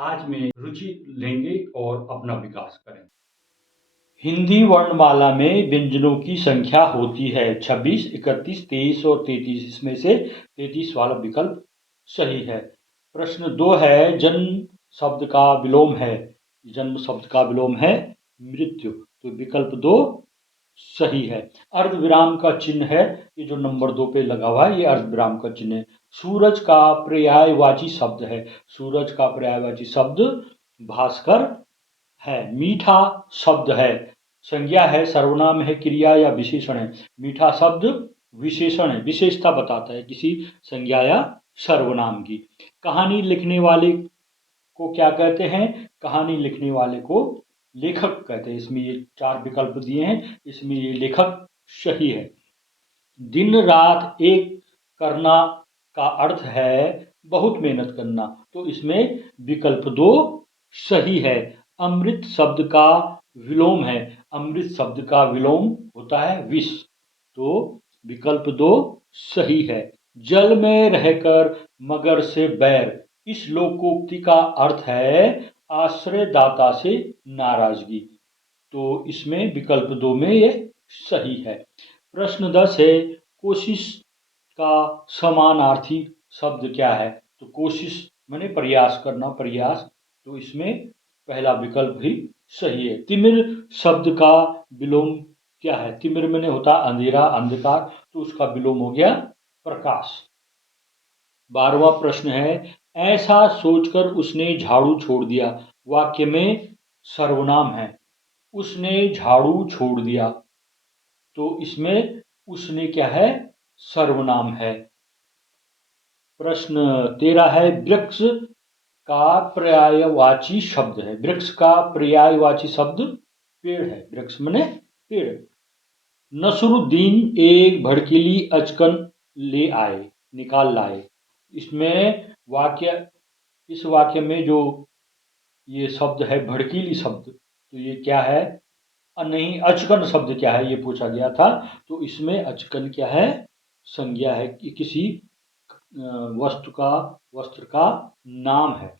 आज में रुचि लेंगे और अपना विकास करें। हिंदी वर्णमाला में व्यंजनों की संख्या होती है 26, 31, 23 और 33। इसमें से 33 वाला विकल्प सही है। प्रश्न 2 है, जन्म शब्द का विलोम है। जन्म शब्द का विलोम है मृत्यु, तो विकल्प 2 सही है। अर्धविराम का चिन्ह है, ये जो नंबर 2 पे लगा हुआ है ये अर्धविराम का चिन्ह है। सूरज का पर्यायवाची शब्द है। सूरज का पर्यायवाची शब्द भास्कर है। मीठा शब्द है, संज्ञा है, सर्वनाम है, क्रिया या विशेषण है। मीठा शब्द विशेषण है, विशेषता बताता है किसी संज्ञा या सर्वनाम की। कहानी लिखने वाले को क्या कहते हैं? कहानी लिखने वाले को लेखक कहते हैं। इसमें ये 4 विकल्प दिए हैं, इसमें ये लेखक सही है। दिन रात एक करना का अर्थ है बहुत मेहनत करना, तो इसमें विकल्प 2 सही है। अमृत शब्द का विलोम है। अमृत शब्द का विलोम होता है विष, तो विकल्प 2 सही है। जल में रहकर मगर से बैर, इस लोकोक्ति का अर्थ है आश्रयदाता से नाराजगी, तो इसमें विकल्प 2 में ये सही है। प्रश्न 10 है, कोशिश का समानार्थी शब्द क्या है? तो कोशिश माने प्रयास करना, प्रयास, तो इसमें पहला विकल्प भी सही है। तिमिर शब्द का विलोम क्या है? तिमिर माने होता अंधेरा, अंधकार, तो उसका विलोम हो गया प्रकाश। 12वां प्रश्न है, ऐसा सोचकर उसने झाड़ू छोड़ दिया, वाक्य में सर्वनाम है। उसने झाड़ू छोड़ दिया, तो इसमें उसने क्या है? सर्वनाम है। प्रश्न 13 है, वृक्ष का पर्यायवाची शब्द है। वृक्ष का पर्यायवाची शब्द पेड़ है। वृक्ष माने पेड़। नसरुद्दीन एक भड़कीली अचकन ले आए, निकाल लाए। इसमें वाक्य, इस वाक्य में जो ये शब्द है भड़कीली शब्द, तो ये क्या है? नहीं, अचकन शब्द क्या है ये पूछा गया था, तो इसमें अचकन क्या है? संज्ञा है कि किसी वस्तु का, वस्त्र का नाम है।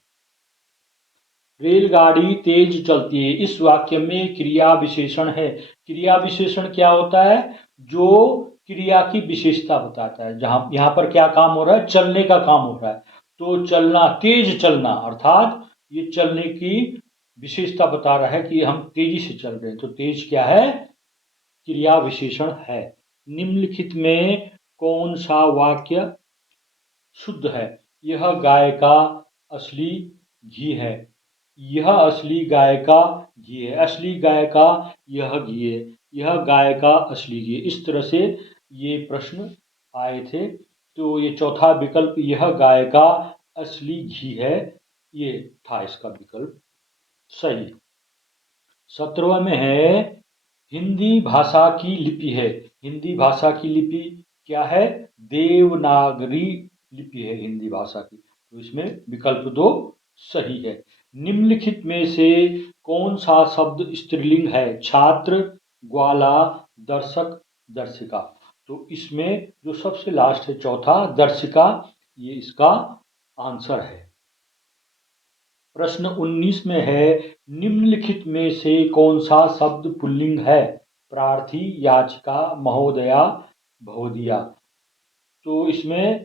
रेलगाड़ी तेज चलती है, इस वाक्य में क्रिया विशेषण है। क्रिया विशेषण क्या होता है? जो क्रिया की विशेषता बताता है। जहां यहां पर क्या काम हो रहा है? चलने का काम हो रहा है, तो चलना, तेज चलना, अर्थात ये चलने की विशेषता बता रहा है कि हम तेजी से चल रहे हैं, तो तेज क्या है? क्रिया विशेषण है। निम्नलिखित में कौन सा वाक्य शुद्ध है? यह गाय का असली घी है। यह असली गाय का घी है। असली गाय का यह घी है। यह गाय का असली घी है। इस तरह से ये प्रश्न आए थे, तो ये चौथा विकल्प यह गाय का असली घी है, ये था इसका विकल्प सही। 17वां में है, हिंदी भाषा की लिपि है। हिंदी भाषा की लिपि क्या है? देवनागरी लिपि है हिंदी भाषा की, तो इसमें विकल्प 2 सही है। निम्नलिखित में से कौन सा शब्द स्त्रीलिंग है? छात्र, ग्वाला, दर्शक, दर्शिका, तो इसमें जो सबसे लास्ट है चौथा, दर्शिका, ये इसका आंसर है। प्रश्न 19 में है, निम्नलिखित में से कौन सा शब्द पुल्लिंग है? प्रार्थी, याचिका, महोदया, भवदिया, तो इसमें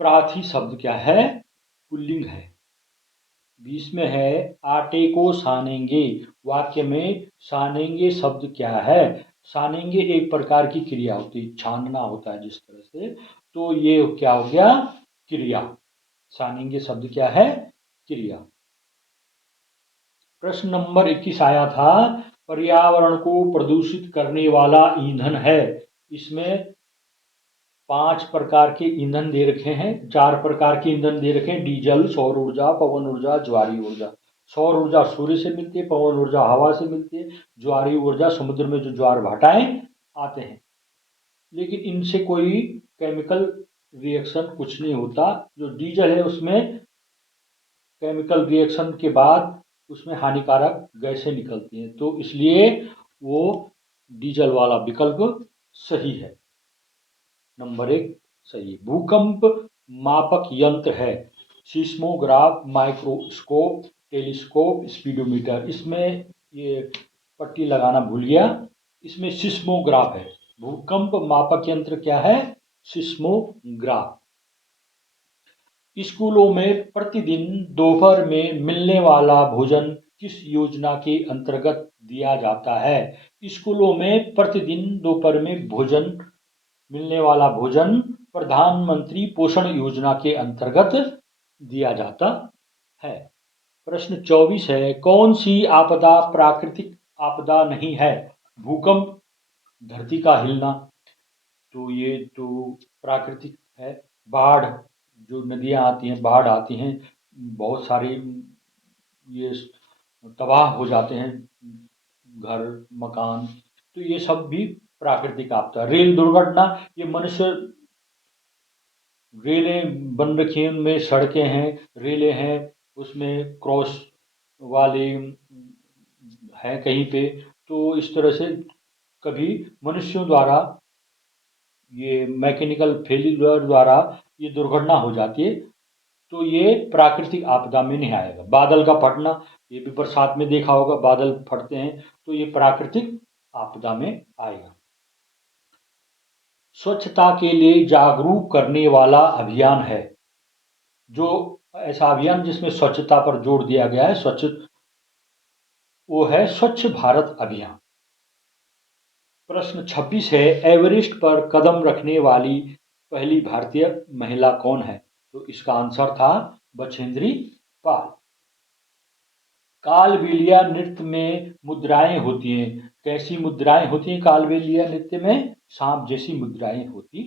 प्रार्थी शब्द क्या है? पुल्लिंग है। 20 में है, आटे को सानेंगे, वाक्य में सानेंगे शब्द क्या है? सानेंगे एक प्रकार की क्रिया होती है, छानना होता है जिस तरह से, तो ये क्या हो गया? क्रिया। सानेंगे शब्द क्या है? क्रिया। प्रश्न नंबर 21 आया था, पर्यावरण को प्रदूषित करने वाला ईंधन है। इसमें 5 प्रकार के ईंधन दे रखे हैं, 4 प्रकार के ईंधन दे रखे हैं, डीजल, सौर ऊर्जा, पवन ऊर्जा, ज्वारी ऊर्जा। सौर ऊर्जा सूर्य से मिलती है, पवन ऊर्जा हवा से मिलती है, ज्वारी ऊर्जा समुद्र में जो ज्वार भाटाएं आते हैं। लेकिन इनसे कोई केमिकल रिएक्शन कुछ नहीं होता। जो डीजल है उसमें केमिकल रिएक्शन के बाद उसमें हानिकारक गैसें निकलती हैं, तो इसलिए वो डीजल वाला विकल्प सही है। नंबर 1 सही। भूकंप मापक यंत्र है। Seismograph, microscope, telescope, speedometer. इसमें ये पट्टी लगाना भूल गया, इसमें सिस्मोग्राफ है। भूकंप मापक यंत्र क्या है? सिस्मोग्राफ। स्कूलों में प्रतिदिन दोपहर में मिलने वाला भोजन किस योजना के अंतर्गत दिया जाता है? स्कूलों में प्रतिदिन दोपहर में भोजन मिलने वाला भोजन प्रधानमंत्री पोषण योजना के अंतर्गत दिया जाता है। प्रश्न 24 है, कौन सी आपदा प्राकृतिक आपदा नहीं है? भूकंप, धरती का हिलना, तो ये तो प्राकृतिक है। बाढ़, जो नदियाँ आती हैं, बाढ़ आती हैं, बहुत सारी ये तबाह हो जाते हैं घर मकान, तो ये सब भी प्राकृतिक आपदा। रेल दुर्घटना, ये मनुष्य, रेलें बन रखी हैं, उनमें सड़कें हैं, रेलें हैं, उसमें क्रॉस वाले हैं कहीं पे, तो इस तरह से कभी मनुष्यों द्वारा, ये मैकेनिकल फेलियर द्वारा ये दुर्घटना हो जाती है, तो ये प्राकृतिक आपदा में नहीं आएगा। बादल का फटना, ये भी बरसात में देखा होगा, बादल फटते हैं, तो ये प्राकृतिक आपदा में आएगा। स्वच्छता के लिए जागरूक करने वाला अभियान है, जो ऐसा अभियान जिसमें स्वच्छता पर जोर दिया गया है, वो है स्वच्छ भारत अभियान। प्रश्न 26 है, एवरेस्ट पर कदम रखने वाली पहली भारतीय महिला कौन है? तो इसका आंसर था बछेंद्री पाल। कालबेलिया नृत्य में मुद्राएं होती हैं, कैसी मुद्राएं होती हैं कालबेलिया नृत्य में? सांप जैसी मुद्राएं होती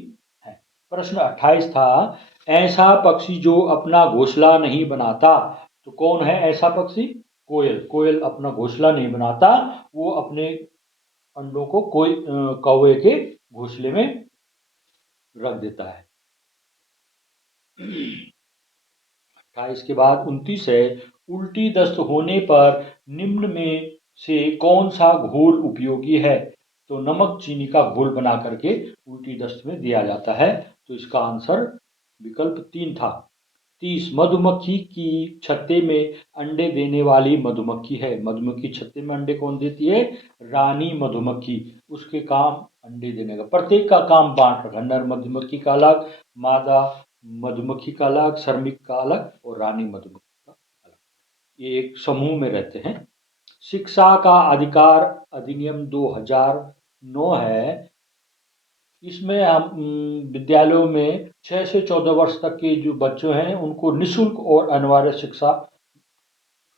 हैं। प्रश्न 28 था, ऐसा पक्षी जो अपना घोंसला नहीं बनाता, तो कौन है ऐसा पक्षी? कोयल। कोयल अपना घोंसला नहीं बनाता, वो अपने अंडों को कोई कौवे के घोंसले में रख देता है। 28 के बाद 29 है, उल्टी दस्त होने पर निम्न में से कौन सा घोल उपयोगी है? तो नमक चीनी का घोल बना करके उल्टी दस्त में दिया जाता है, तो इसका आंसर विकल्प 3 था। 30, मधुमक्खी की छत्ते में अंडे देने वाली मधुमक्खी है। मधुमक्खी छत्ते में अंडे कौन देती है? रानी मधुमक्खी। उसके काम अंडे देने का, प्रत्येक का काम बांट रखा, नर मधुमक्खी का अलग, मादा मधुमक्खी का अलग, श्रमिक का अलग और रानी मधुमक्खी का अलग, ये एक समूह में रहते हैं। शिक्षा का अधिकार अधिनियम 2009 है, इसमें हम विद्यालयों में 6 से 14 वर्ष तक के जो बच्चे हैं उनको निःशुल्क और अनिवार्य शिक्षा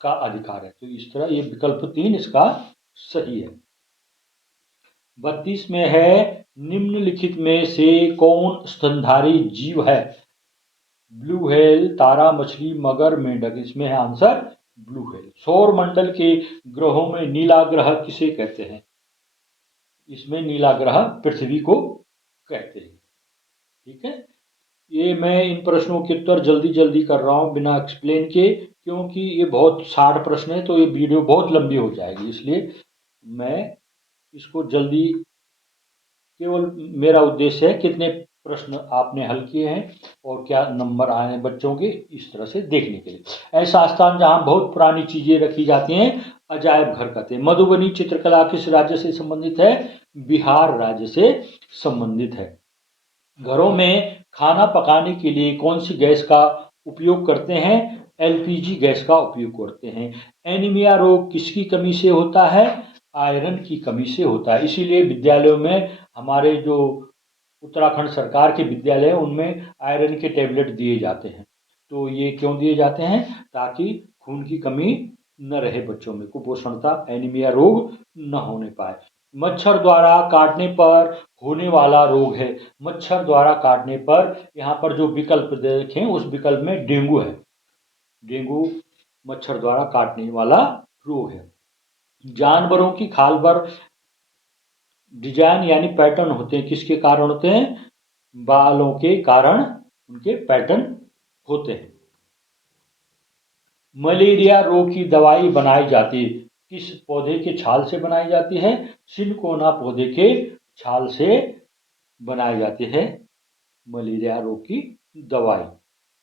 का अधिकार है, तो इस तरह ये विकल्प 3 इसका सही है। 32 में है, निम्नलिखित में से कौन स्तनधारी जीव है? ब्लू व्हेल, तारा मछली, मगर, मेंढक। इसमें है आंसर ब्लू व्हेल। सौर मंडल के ग्रहों में नीला ग्रह किसे कहते हैं? इसमें नीला ग्रह पृथ्वी को कहते हैं। ठीक है, ये मैं इन प्रश्नों के उत्तर जल्दी जल्दी कर रहा हूँ बिना एक्सप्लेन के, क्योंकि ये बहुत 60 प्रश्न है, तो ये वीडियो बहुत लंबी हो जाएगी, इसलिए मैं इसको जल्दी, केवल मेरा उद्देश्य है कितने प्रश्न आपने हल किए हैं और क्या नंबर आए हैं बच्चों के, इस तरह से देखने के लिए। ऐसा स्थान जहाँ बहुत पुरानी चीजें रखी जाती हैं, अजायब घर कहते हैं। मधुबनी चित्रकला किस राज्य से संबंधित है? बिहार राज्य से संबंधित है। घरों में खाना पकाने के लिए कौन सी गैस का उपयोग करते हैं? एलपीजी गैस का उपयोग करते हैं। एनीमिया रोग किसकी कमी से होता है? आयरन की कमी से होता है। इसीलिए विद्यालयों में, हमारे जो उत्तराखंड सरकार के विद्यालय हैं उनमें आयरन के टैबलेट दिए जाते हैं। तो ये क्यों दिए जाते हैं? ताकि खून की कमी न रहे बच्चों में, कुपोषणता, एनीमिया रोग न होने पाए। मच्छर द्वारा काटने पर होने वाला रोग है। मच्छर द्वारा काटने पर, यहाँ पर जो विकल्प देखें उस विकल्प में डेंगू है। डेंगू मच्छर द्वारा काटने वाला रोग है। जानवरों की खाल पर डिजाइन यानी पैटर्न होते हैं, किसके कारण होते हैं? बालों के कारण उनके पैटर्न होते हैं। मलेरिया रोग की दवाई बनाई जाती है, किस पौधे के छाल से बनाई जाती है? सिनकोना पौधे के छाल से बनाई जाती है मलेरिया रोग की दवाई।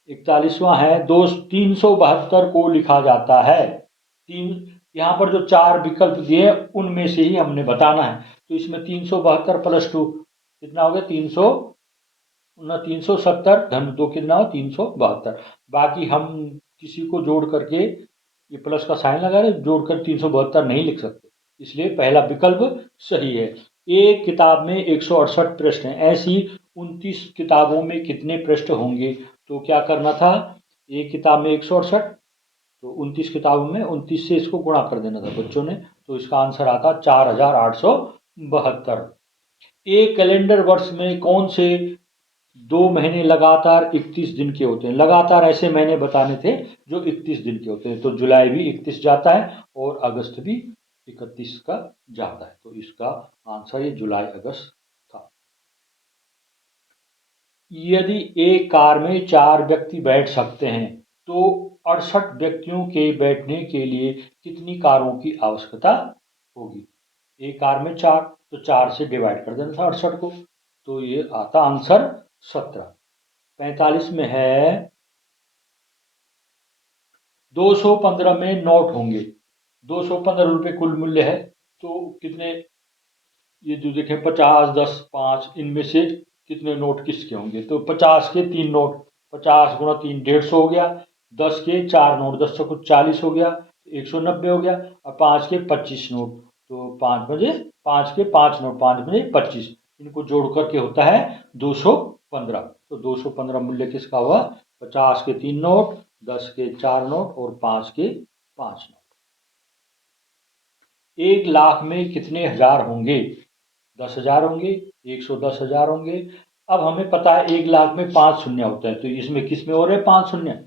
41वां है 372 को लिखा जाता है। तीन, यहाँ पर जो चार विकल्प दिए उनमें से ही हमने बताना है। तो इसमें 372 प्लस 2 कितना हो गया, 370 धन 2 कितना हो, 372। बाकी हम किसी को जोड़ करके ये प्लस का साइन लगा रहे, जोड़कर 372 नहीं लिख सकते, इसलिए पहला विकल्प सही है। एक किताब में 168 प्रश्न है, ऐसी 29 किताबों में कितने पृष्ठ होंगे? तो क्या करना था, एक किताब में 168, तो 29 किताबों में 29 से इसको गुणा कर देना था बच्चों ने, तो इसका आंसर आता 4872। एक कैलेंडर वर्ष में कौन से 2 महीने लगातार 31 दिन के होते हैं? लगातार ऐसे महीने बताने थे जो 31 दिन के होते हैं, तो जुलाई भी 31 जाता है और अगस्त भी 31 का जाता है, तो इसका आंसर ये जुलाई अगस्त था। यदि एक कार में 4 व्यक्ति बैठ सकते हैं तो 68 व्यक्तियों के बैठने के लिए कितनी कारों की आवश्यकता होगी? एक कार में 4, तो 4 से डिवाइड कर देना था 68 को, तो ये आता आंसर 17। 45 में है 215 में नोट होंगे, 215 रुपये कुल मूल्य है, तो कितने, ये जो देखें 50, 10, 5, इनमें से कितने नोट किसके होंगे? तो 50 के 3 नोट, 50 गुणा 3 150 हो गया, 10 के 4 नोट, 10 से कुछ 40 हो गया, 190 हो गया, और 5 के 25 नोट, तो 5 बजे 5 के 5 नोट, 5 बजे 25, इनको जोड़ करके होता है 215। तो 215 मूल्य किसका हुआ? 50 के 3 नोट, 10 के 4 नोट और 5 के 5 नोट। 1 लाख में कितने हजार होंगे? 10,000 होंगे, 110,000 होंगे। अब हमें पता है 1 लाख में 5 शून्य होता है, तो इसमें किस में हो रहे 5 शून्य?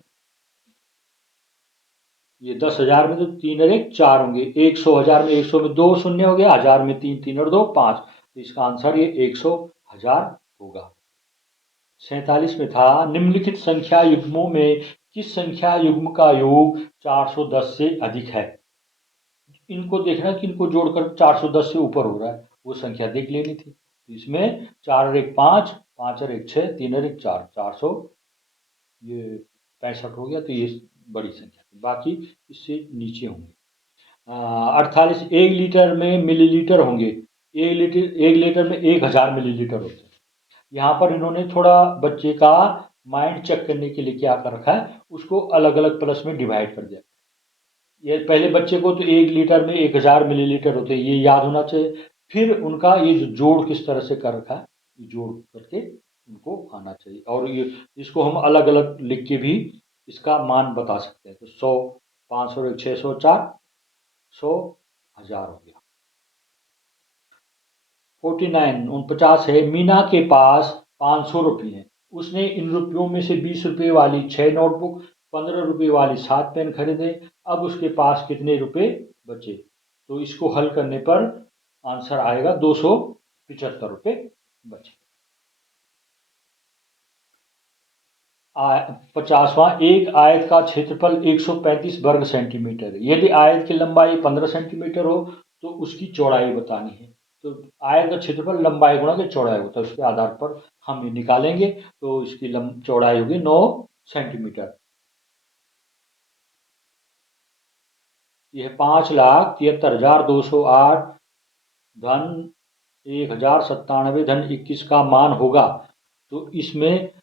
ये 10,000 में तो 3 और 1 4 होंगे, 100,000 में 100 में 2 शून्य हो गया, 1000 में 3 3 और 2 5, तो इसका आंसर ये 100,000 होगा। 47 में था निम्नलिखित संख्या युग्मों में किस संख्या युग्म का योग 410 से अधिक है? इनको देखना कि इनको जोड़कर 410 से ऊपर हो रहा है, वो संख्या देख लेनी थी। तो इसमें 4 और 1 5, 5 और 1 6, 3 और 1 4, 400 ये 65 हो गया, तो ये बड़ी संख्या थी, बाकी इससे नीचे होंगे। 48 1 लीटर में मिलीलीटर होंगे, 1 लीटर में 1000 मिलीलीटर होते हैं। यहाँ पर इन्होंने थोड़ा बच्चे का माइंड चेक करने के लिए क्या कर रखा है, उसको अलग अलग प्लस में डिवाइड कर दिया। ये पहले बच्चे को तो 1 लीटर में 1000 मिलीलीटर होते हैं, ये याद होना चाहिए। फिर उनका ये जो जोड़ किस तरह से कर रखा है, ये जोड़ करके उनको आना चाहिए, और ये इसको हम अलग अलग लिख के भी इसका मान बता सकते हैं। तो 100, 500, 600, 4, 100, 1000 हो गया। 49 है मीना के पास 500 रुपये हैं, उसने इन रुपयों में से 20 रुपये वाली 6 नोटबुक, 15 रुपये वाली 7 पेन खरीदे, अब उसके पास कितने रुपए बचे? तो इसको हल करने पर आंसर आएगा 275 रुपये बचे। 50वां एक आयत का क्षेत्रफल 135 वर्ग सेंटीमीटर है, यदि आयत की लंबाई 15 सेंटीमीटर हो तो उसकी चौड़ाई बतानी है। तो आयत का क्षेत्रफल लंबाई गुणा के चौड़ाई होता है, उसके आधार पर हम ये निकालेंगे, तो इसकी चौड़ाई होगी 9 सेंटीमीटर। यह 5,73,208 धन 1,097 धन 21 का मान होगा, तो इसमें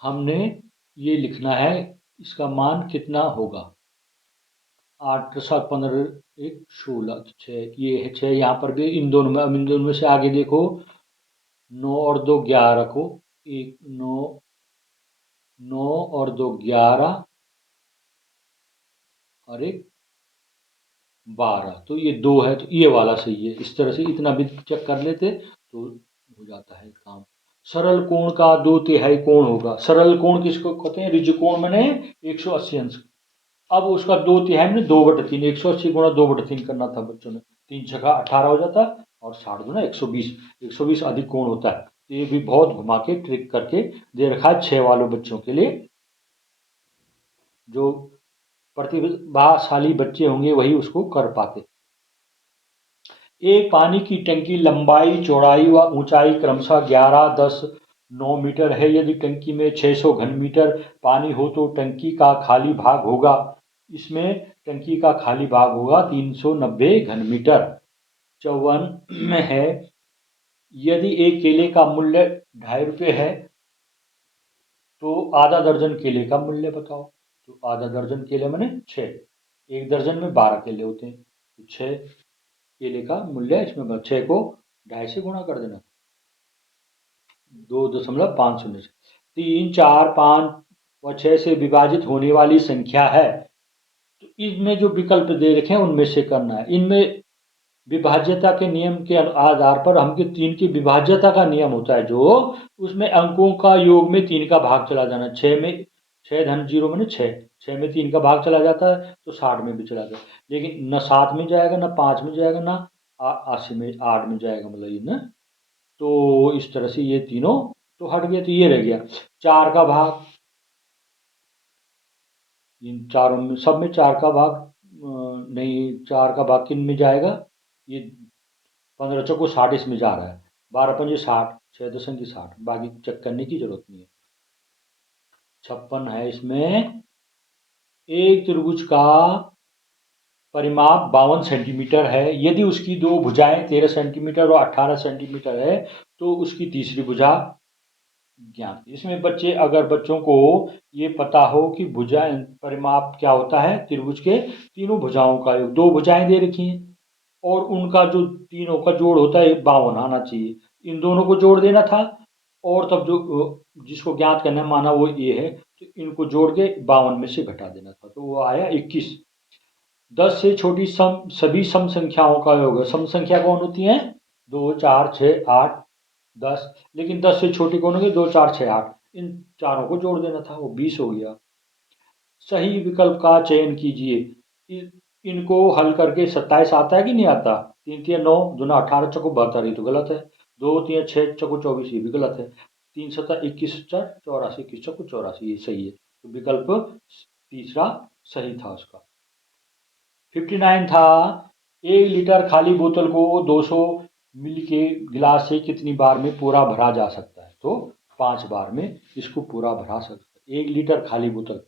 हमने ये लिखना है इसका मान कितना होगा। 8 7 15 1 16 6, ये है 6, यहाँ पर भी इन दोनों में, अब इन दोनों में से आगे देखो 9 और 2 11 को, 1 9, 9 और 2 11 और 1 12, तो ये 2 है, तो ये वाला सही है। इस तरह से इतना भी चेक कर लेते तो हो जाता है काम। सरल कोण का 2/3 कोण होगा, सरल कोण किसको कहते हैं? ऋजु कोण मैंने 180 अंश। अब उसका 2/3 में 2/3, 180 गुणा 2/3 करना था बच्चों ने, 3 छक्का 18 हो जाता, और 60 गुना 120, 120 अधिक कोण होता है। तो ये भी बहुत घुमा के ट्रिक करके दे रखा है 6 वालों बच्चों के लिए। जो प्रतिभाशाली बच्चे होंगे वही उसको कर पाते। एक पानी की टंकी लंबाई, चौड़ाई व ऊंचाई क्रमशः 11, 10, 9 मीटर है। यदि टंकी में 600 घन मीटर पानी हो तो टंकी का खाली भाग होगा, इसमें टंकी का खाली भाग होगा 390 घन मीटर। 54 में है, यदि एक केले का मूल्य ₹2.5 है तो आधा दर्जन केले का मूल्य बताओ। तो आधा दर्जन केले मैंने 6, एक दर्जन में 12 केले होते हैं, तो 6 केले का मूल्य इसमें 6 को 2.5 से गुणा कर देना, 2.5 से 3, 4, 5 और 6 से विभाजित होने वाली संख्या है। तो इसमें जो विकल्प दे रखे हैं उनमें से करना है। इनमें विभाज्यता के नियम के आधार पर हमके 3 की विभाज्यता का नियम होता है, जो उसमें अंकों का योग में 3 का भाग चला जाना। 6 में 6 धन 0 मैंने 6 में 3 का भाग चला जाता है तो 60 में भी चला जाता है, लेकिन न 7 में जाएगा, न 5 में जाएगा, न 80 में, 8 में जाएगा, मतलब ये ना। तो इस तरह से ये तीनों तो हट गए, तो ये रह गया 4 का भाग। इन चारों में सब में 4 का भाग नहीं, 4 का भाग किन में जाएगा, ये 15 चौको 60 इसमें जा रहा है, 12 पंजे 60, 6 दशम की 60, बाकी चेक करने की जरूरत नहीं है। 56 है, इसमें एक त्रिभुज का परिमाप 52 सेंटीमीटर है। यदि उसकी दो भुजाएं 13 सेंटीमीटर और 18 सेंटीमीटर है तो उसकी तीसरी भुजा ज्ञात। इसमें अगर बच्चों को ये पता हो कि भुजा परिमाप क्या होता है, त्रिभुज के तीनों भुजाओं का योग, दो भुजाएं दे रखी हैं और उनका जो तीनों का जोड़ होता है 52 आना चाहिए, इन दोनों को जोड़ देना था। और तब जो जिसको ज्ञात करना माना वो ये है, तो इनको जोड़ के 52 में से घटा देना था, तो वो आया 21। 10 से छोटी सभी सम संख्याओं का योग है। सम संख्या कौन होती है, 2, 4, 6, 8, 10, लेकिन 10 से छोटी कौन होगी, 2, 4, 6, 8, इन चारों को जोड़ देना था, वो 20 हो गया। सही विकल्प का चयन कीजिए। इनको हल करके 27 आता है कि नहीं आता। 3 3 9 दूना 18 चौको 72, ये तो गलत है। 2 3 6 चौको 24, ये भी गलत है। 3 7 21 4 84, 21 चौको 84, ये सही है। तो विकल्प तीसरा सही था उसका। 59 था, 1 लीटर खाली बोतल को 200 मिली के गिलास से कितनी बार में पूरा भरा जा सकता है। तो 5 बार में इसको पूरा भरा सकता है। 1 लीटर खाली बोतल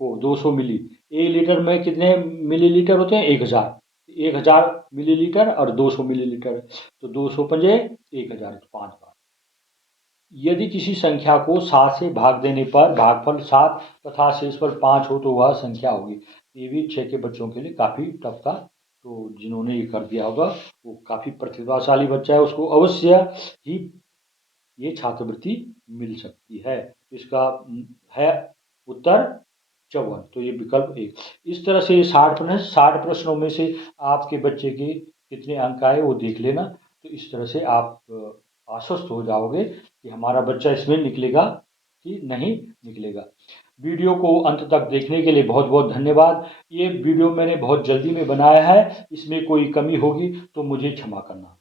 को 200 मिली, 1 लीटर में कितने मिलीलीटर होते हैं, 1000, 1000 मिलीलीटर और 200 मिलीलीटर, तो 200 पंजे 1000, तो 5 बार। यदि किसी संख्या को 7 से भाग देने पर भागफल 7 तथा शेष पर 5 हो तो वह संख्या होगी। ये भी 6 के बच्चों के लिए काफ़ी टफ था, तो जिन्होंने ये कर दिया होगा वो काफ़ी प्रतिभाशाली बच्चा है, उसको अवश्य ही ये छात्रवृत्ति मिल सकती है। इसका है उत्तर 54, तो ये विकल्प 1। इस तरह से 60 प्रश्नों में से आपके बच्चे के कितने अंक आए वो देख लेना, तो इस तरह से आप आश्वस्त हो जाओगे कि हमारा बच्चा इसमें निकलेगा कि नहीं निकलेगा। वीडियो को अंत तक देखने के लिए बहुत बहुत धन्यवाद। ये वीडियो मैंने बहुत जल्दी में बनाया है, इसमें कोई कमी होगी तो मुझे क्षमा करना।